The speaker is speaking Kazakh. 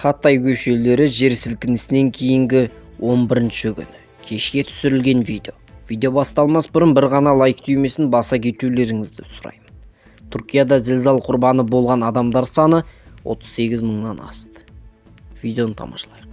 Hatay көшелері жер сілкінісінен кейінгі 11-ші күні кешке түсірілген видео. Видео басталмас бұрын бір ғана лайк түймесін баса кетулеріңізді сұраймын. Түркияда зілзал құрбаны болған адамдар саны 38 мыңнан асты. Видеоны тамашалайық.